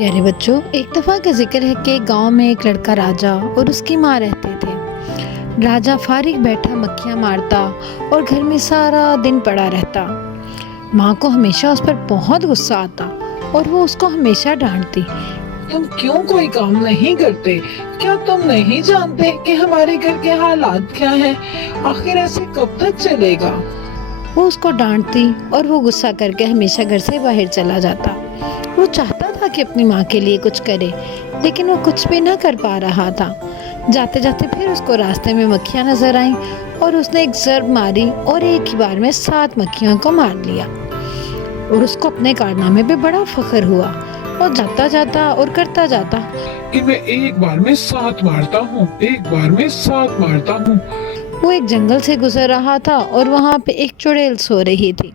प्यारे बच्चों, एक दफ़ा का जिक्र है कि गांव में एक लड़का राजा और उसकी माँ रहते थे। राजा फारिग बैठा मक्खियाँ मारता और घर में सारा दिन पड़ा रहता। माँ को हमेशा उस पर बहुत गुस्सा आता और वो उसको हमेशा डांटती। तुम क्यों कोई काम नहीं करते? क्या तुम नहीं जानते कि हमारे घर के हालात क्या हैं? आखिर ऐसे कब तक चलेगा? वो उसको डांटती और वो गुस्सा करके हमेशा घर से बाहर चला जाता। वो चाहता था कि अपनी माँ के लिए कुछ करे, लेकिन वो कुछ भी ना कर पा रहा था। जाते जाते फिर उसको रास्ते में मक्खियाँ नजर आईं और उसने एक ज़रब मारी और एक ही बार में 7 मक्खियों को मार लिया। और उसको अपने कारनामे पे बड़ा फख्र हुआ और जाता जाता और करता जाता कि मैं एक बार में 7 मारता हूँ, एक बार में 7 मारता हूँ। वो एक जंगल से गुजर रहा था और वहाँ पे एक चुड़ैल सो रही थी।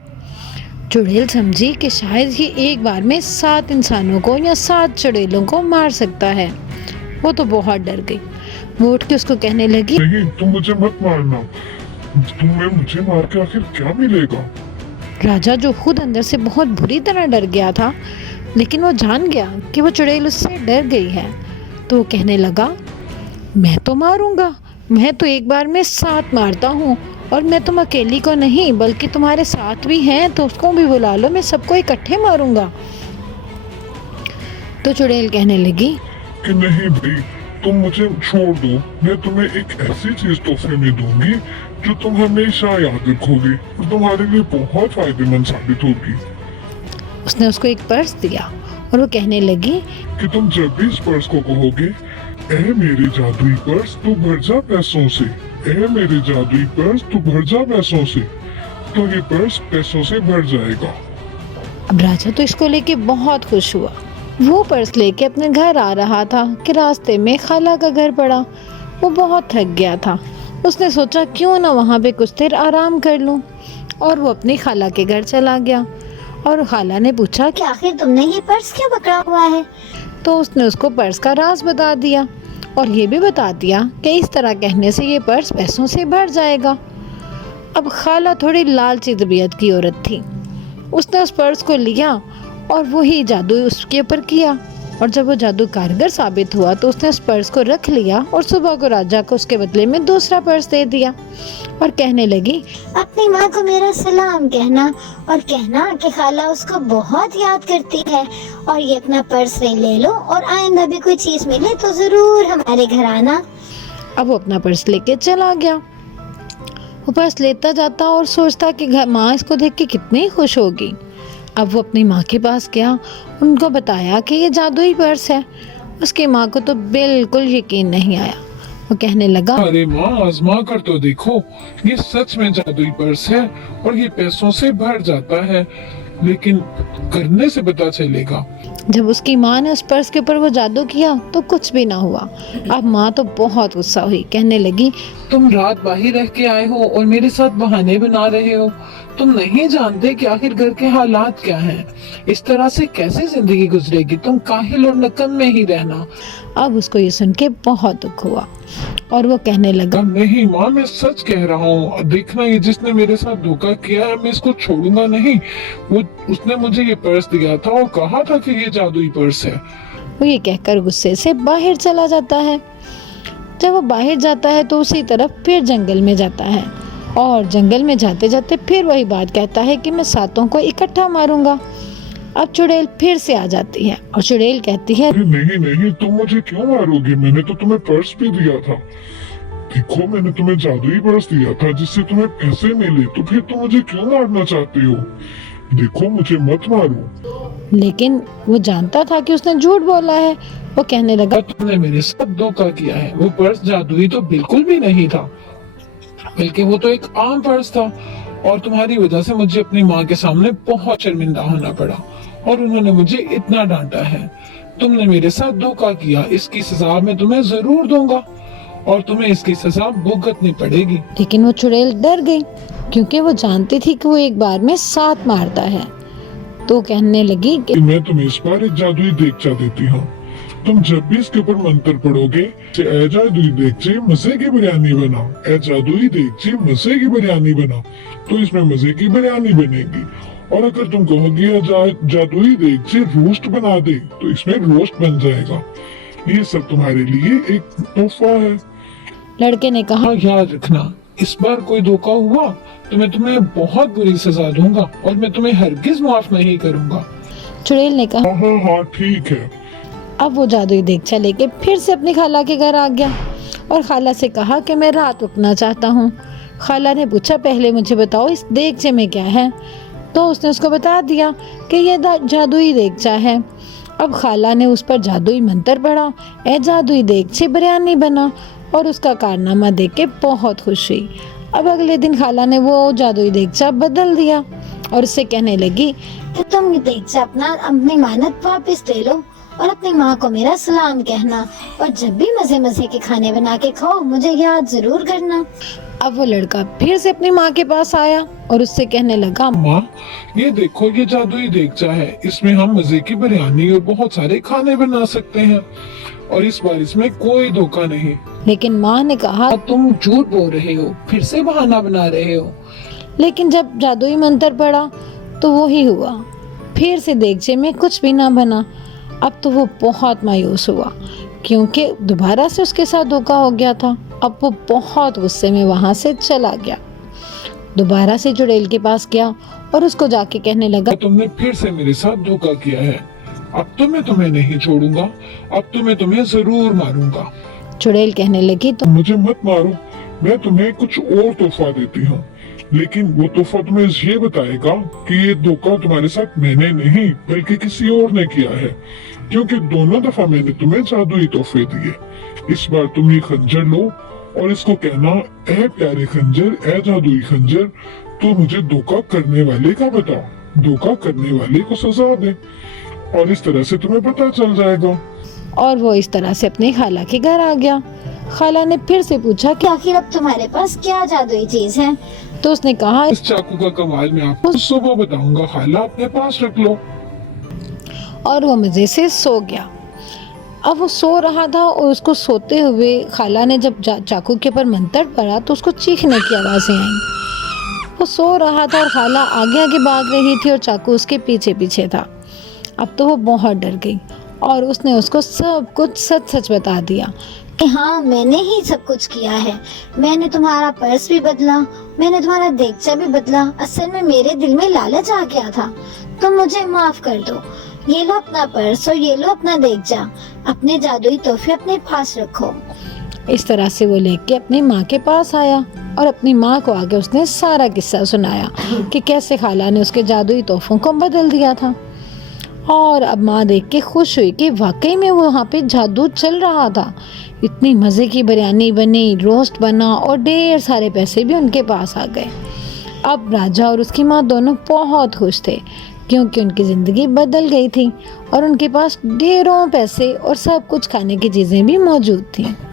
चुड़ैल समझी कि शायद ही एक बार में 7 इंसानों को या 7 चुड़ैलों को मार सकता है। वो तो बहुत डर गई। वो उठ के उसको कहने लगी, नहीं, तुम मुझे मत मारना। तुम्हें मुझे मार के आखिर क्या मिलेगा? राजा जो खुद अंदर से बहुत बुरी तरह डर गया था, लेकिन वो जान गया कि वो चुड़ैल उससे डर गई है, तो वो कहने लगा, मैं तो मारूंगा। मैं तो एक बार में 7 मारता हूँ और मैं तुम अकेली को नहीं बल्कि तुम्हारे साथ भी हैं, तो उसको भी बुला लो, मैं सबको इकट्ठे मारूंगा। तो चुड़ैल कहने लगी कि नहीं भाई, तुम मुझे छोड़ दो। मैं तुम्हें एक ऐसी चीज तोहफे में दूंगी जो तुम हमेशा याद रखोगे और तुम्हारे लिए बहुत फायदेमंद साबित होगी। उसने उसको एक पर्स दिया और वो कहने लगी कि तुम जब भी इस पर्स को कहोगे, ए मेरे जादुई पर्स तू भर जा पैसों से, ए मेरे जादुई पर्स तू भर जा पैसों से, तो ये पर्स पैसों से भर जाएगा। अब राजा तो इसको लेके बहुत खुश हुआ। वो पर्स लेके अपने घर आ रहा था कि रास्ते में खाला का घर पड़ा। वो बहुत थक गया था। उसने सोचा क्यों ना वहाँ पे कुछ देर आराम कर लूं, और वो अपनी खाला के घर चला गया। और खाला ने पूछा कि आखिर तुमने ये पर्स क्यों पकड़ा हुआ है? तो उसने उसको पर्स का राज बता दिया और ये भी बता दिया कि इस तरह कहने से ये पर्स पैसों से भर जाएगा। अब खाला थोड़ी लालची तबीयत की औरत थी। उसने उस पर्स को लिया और वही जादू उसके ऊपर किया, और जब वो जादू कारगर साबित हुआ तो उसने उस पर्स को रख लिया और सुबह को राजा को उसके बदले में दूसरा पर्स दे दिया और कहने लगी, अपनी माँ को मेरा सलाम कहना और कहना कि खाला उसको बहुत याद करती है, और ये अपना पर्स ले लो और आइंदा भी कोई चीज मिले तो जरूर हमारे घर आना। अब वो अपना पर्स लेके चला गया। वो पर्स लेता जाता और सोचता कि माँ इसको देख के कितनी खुश होगी। अब वो अपनी माँ के पास गया, उनको बताया कि ये जादुई पर्स है। उसकी माँ को तो बिल्कुल यकीन नहीं आया। वो कहने लगा, अरे माँ, आजमा कर तो देखो, ये सच में जादुई पर्स है और ये पैसों से भर जाता है, लेकिन करने से पता चलेगा। जब उसकी माँ ने उस पर्स के ऊपर वो जादू किया तो कुछ भी ना हुआ। अब माँ तो बहुत गुस्सा हुई, कहने लगी, तुम रात बाहर रह के आए हो और मेरे साथ बहाने बना रहे हो। तुम नहीं जानते कि आखिर घर के हालात क्या हैं। इस तरह से कैसे जिंदगी गुजरेगी? तुम काहिल और नकम में ही रहना। अब उसको ये सुन के बहुत दुख हुआ और वो कहने लगा, नहीं माँ, मैं सच कह रहा हूँ। देखना, ये जिसने मेरे साथ धोखा किया है, मैं इसको छोड़ूंगा नहीं। उसने मुझे ये पर्स दिया था और कहा था कि ये जादुई पर्स है। वो ये कहकर गुस्से से बाहर चला जाता है। जब वो बाहर जाता है तो उसी तरफ फिर जंगल में जाता है, और जंगल में जाते जाते फिर वही बात कहता है कि मैं 7 को इकट्ठा मारूंगा। अब चुड़ैल फिर से आ जाती है और चुड़ैल कहती है, नहीं नहीं, तुम मुझे क्यों मारोगे? मैंने तो तुम्हें पर्स भी दिया था। देखो, मैंने तुम्हें जादुई पर्स दिया था जिससे तुम्हें पैसे मिले, तो फिर तुम मुझे क्यों मारना चाहते हो? देखो, मुझे मत मारो। लेकिन वो जानता था कि उसने झूठ बोला है। वो कहने लगा, तुमने मेरे साथ धोखा किया है। वो पर्स जादुई तो बिल्कुल भी नहीं था, बल्कि वो तो एक आम पर्स था, और तुम्हारी वजह से मुझे अपनी माँ के सामने बहुत शर्मिंदा होना पड़ा और उन्होंने मुझे इतना डांटा है। तुमने मेरे साथ धोखा किया, इसकी सजा मैं तुम्हें जरूर दूंगा और तुम्हें इसकी सजा भुगतनी पड़ेगी। लेकिन वो चुड़ैल डर गई क्योंकि वो जानती थी कि वो एक बार में 7 मारता है। तो कहने लगी कि मैं तुम्हें इस बार एक जादुई देगचा देती हूँ। तुम जब भी इसके ऊपर मंत्र पढ़ोगे, ए जादुई देगचे मजे की बिरयानी बनाओ, ए जादुई देगचे मजे की बिरयानी बनाओ, तो इसमें मजे की बिरयानी बनेगी। और अगर तुम कहोगी यह जादुई देगची रोस्ट बना दे तो इसमें रोस्ट बन जाएगा। ये सब तुम्हारे लिए एक तोहफा है। लड़के ने कहा, हाँ, याद रखना, इस बार कोई धोखा हुआ तो मैं तुम्हें बहुत बुरी सजा दूंगा और मैं तुम्हें हरगिज माफ नहीं करूंगा। चुड़ैल ने कहा। हाँ हाँ ठीक है। अब वो जादुई देगचा लेके फिर से अपनी खाला के घर आ गया और खाला से कहा कि मैं रात रुकना चाहता हूँ। खाला ने पूछा, पहले मुझे बताओ इस देगचे में क्या है। तो उसने उसको बता दिया कि ये जादुई देगचा है। अब खाला ने उस पर जादुई मंत्र पढ़ा, ए जादुई देगचे बिरयानी बना, और उसका कारनामा देख के बहुत खुश हुई। अब अगले दिन खाला ने वो जादुई देगचा बदल दिया और उससे कहने लगी कि तुम ये देगचा अपनी मानत वापस ले लो और अपनी माँ को मेरा सलाम कहना, और जब भी मजे मजे के खाने बना के खाओ मुझे याद जरूर करना। अब वो लड़का फिर से अपनी माँ के पास आया और उससे कहने लगा, माँ, ये देखो, ये जादुई देगचा है, इसमें हम मजे की बिरयानी और बहुत सारे खाने बना सकते हैं और इस बार इसमें कोई धोखा नहीं। लेकिन माँ ने कहा, अब तुम झूठ बोल रहे हो, फिर से बहाना बना रहे हो। लेकिन जब जादुई मंत्र पड़ा तो वो ही हुआ, फिर से देगचे में कुछ भी ना बना। अब तो वो बहुत मायूस हुआ क्योंकि दोबारा से उसके साथ धोखा हो गया था। अब वो बहुत गुस्से में वहां से चला गया। दोबारा से चुड़ैल के पास गया और उसको जाके कहने लगा, तुमने फिर से मेरे साथ धोखा किया है, अब तो मैं तुम्हें नहीं छोड़ूंगा, अब तो मैं तुम्हें जरूर मारूंगा। चुड़ैल कहने लगी, तो मुझे मत मारो, मैं तुम्हें कुछ और तोहफा देती हूँ, लेकिन वो तोहफा तुम्हें ये बताएगा कि ये धोखा तुम्हारे साथ मैंने नहीं बल्कि किसी और ने किया है, क्योंकि दोनों दफा मैंने तुम्हें जादुई तोहफे दिए। इस बार तुम ये खंजर लो और इसको कहना, ए प्यारे खंजर, ए जादुई खंजर, तो मुझे धोखा करने वाले का बता, धोखा करने वाले को सजा दे, और इस तरह से तुम्हें पता चल जाएगा। और वो इस तरह से अपनी खाला के घर आ गया। खाला ने फिर से पूछा कि कि आखिर अब तुम्हारे पास क्या जादुई चीज है। तो उसने कहा, इस चाकू का कमाल मैं आपको सुबह बताऊंगा, खाला अपने पास रख लो। और वो मजे से सो गया। अब वो सो रहा था और उसको सोते हुए खाला ने जब चाकू के ऊपर मंत्र पड़ा तो उसको चीखने की आवाजें आई। वो सो रहा था और खाला आगे आगे भाग रही थी और चाकू उसके पीछे पीछे था। अब तो वो बहुत डर गई और उसने उसको सब कुछ सच सच बता दिया कि हाँ, मैंने ही सब कुछ किया है, मैंने तुम्हारा पर्स भी बदला, मैंने तुम्हारा देगचा भी बदला, असल में मेरे दिल में लालच आ गया था, तुम मुझे माफ कर दो, ये लो अपना पर्स और ये लो अपना देगचा, अपने जादुई तोहफे अपने पास रखो। इस तरह से वो लेके अपनी माँ के पास आया और अपनी माँ को आगे उसने सारा किस्सा सुनाया कि कैसे खाला ने उसके जादुई तोहफों को बदल दिया था। और अब माँ देख के खुश हुई कि वाकई में वहाँ पे जादू चल रहा था। इतनी मज़े की बिरयानी बनी, रोस्ट बना और ढेर सारे पैसे भी उनके पास आ गए। अब राजा और उसकी माँ दोनों बहुत खुश थे क्योंकि उनकी ज़िंदगी बदल गई थी और उनके पास ढेरों पैसे और सब कुछ खाने की चीज़ें भी मौजूद थी।